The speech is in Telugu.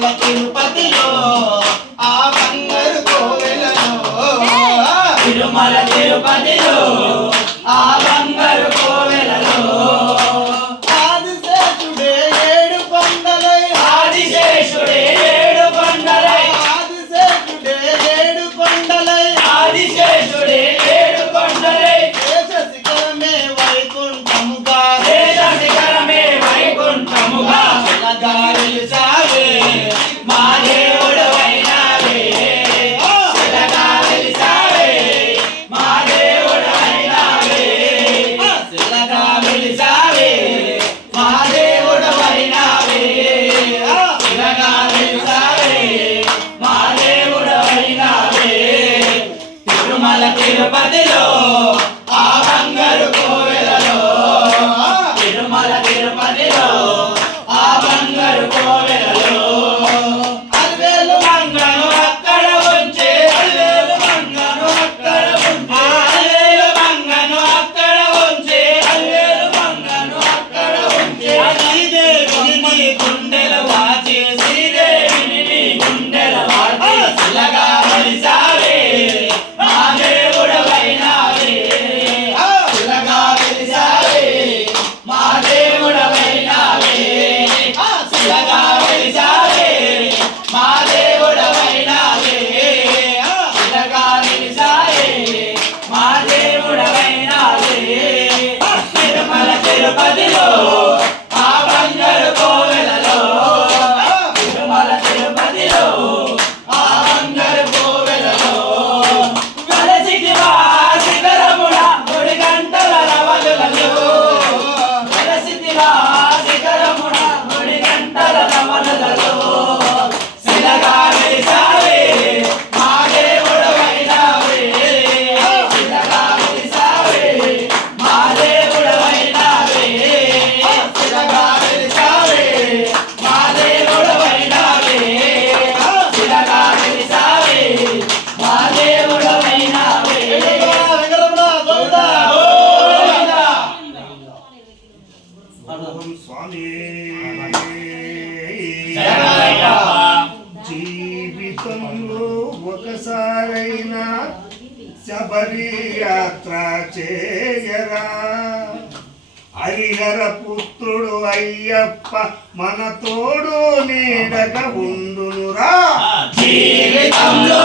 తిరుపతిలో ఆ బంగారు కోవెలలో తిరుమల తిరుపతిలో ఆ బంగారు కోవెలలో ఆదిశేషుడే ఏడు కొండలై ఆదిశేషుడే ఏడు కొండలై ఆదిశేషుడే ఏడు కొండలై ఆదిశేషుడే ఏడు కొండలై దేశ శిఖరమే వైకుంఠముగా దేశ శిఖరమే వైకుంఠముగా వెలగా వెలిసావే మా దేవుడు అయినావే వెలగా వెలిసావే మా దేవుడు అయినావే వెలగా వెలిసావే మా దేవుడు అయినావే వెలగా వెలిసావే మా దేవుడు అయినావే తిరుమల తిరుపతిలో ఆ బంగారు కోవెలలో తిరుమల తిరుపతిలో ఆ బంగారు కోవెలలో అల్వేలు మంగను అక్కడ ఉంచే అల్వేలు మంగను అక్కడ ఉంచే అల్వేలు మంగను అక్కడ ఉంచే అల్వేలు మంగను అక్కడ ఉంచే శ్రీదేవిని నీ గుండెల వాచి శ్రీదేవిని నీ గుండెల వాచి శిలగా వెలిసావే మా దేవుడవైనావే శిలగా వెలిసావే మా దేవుడవైనావే శిలగా వెలిసావే మా దేవుడవైనావే శిలగా వెలిసావే మా దేవుడవైనావే తిరుమల తిరుపతిలో ఆ బంగారు కోవెలలో తిరుమల తిరుపతిలో ఆ బంగారు కోవెలలో వెలసిటివా శిఖరమున గుడి గంటల రవలులలో వెలసిటివా శిఖరమున గుడి గంటల రవలులలో శిలగా వెలిసావే మా దేవుడవైనావే శిలగా వెలిసావే మా దేవుడవైనావే శిలగా వెలిసావే మా దేవుడవైనావే శిలగా వెలిసావే మా దేవుడవైనావే వెంకటరమణ గోవిందా గోవిందా. ఓం స్వామి జగన్నాథ. జీవితంలో ఒకసారైనా శబరి యాత్ర చేయరా హరిహర పుత్రుడు అయ్యప్ప మన తోడు నీడగా ఉండునురా జీవితంలో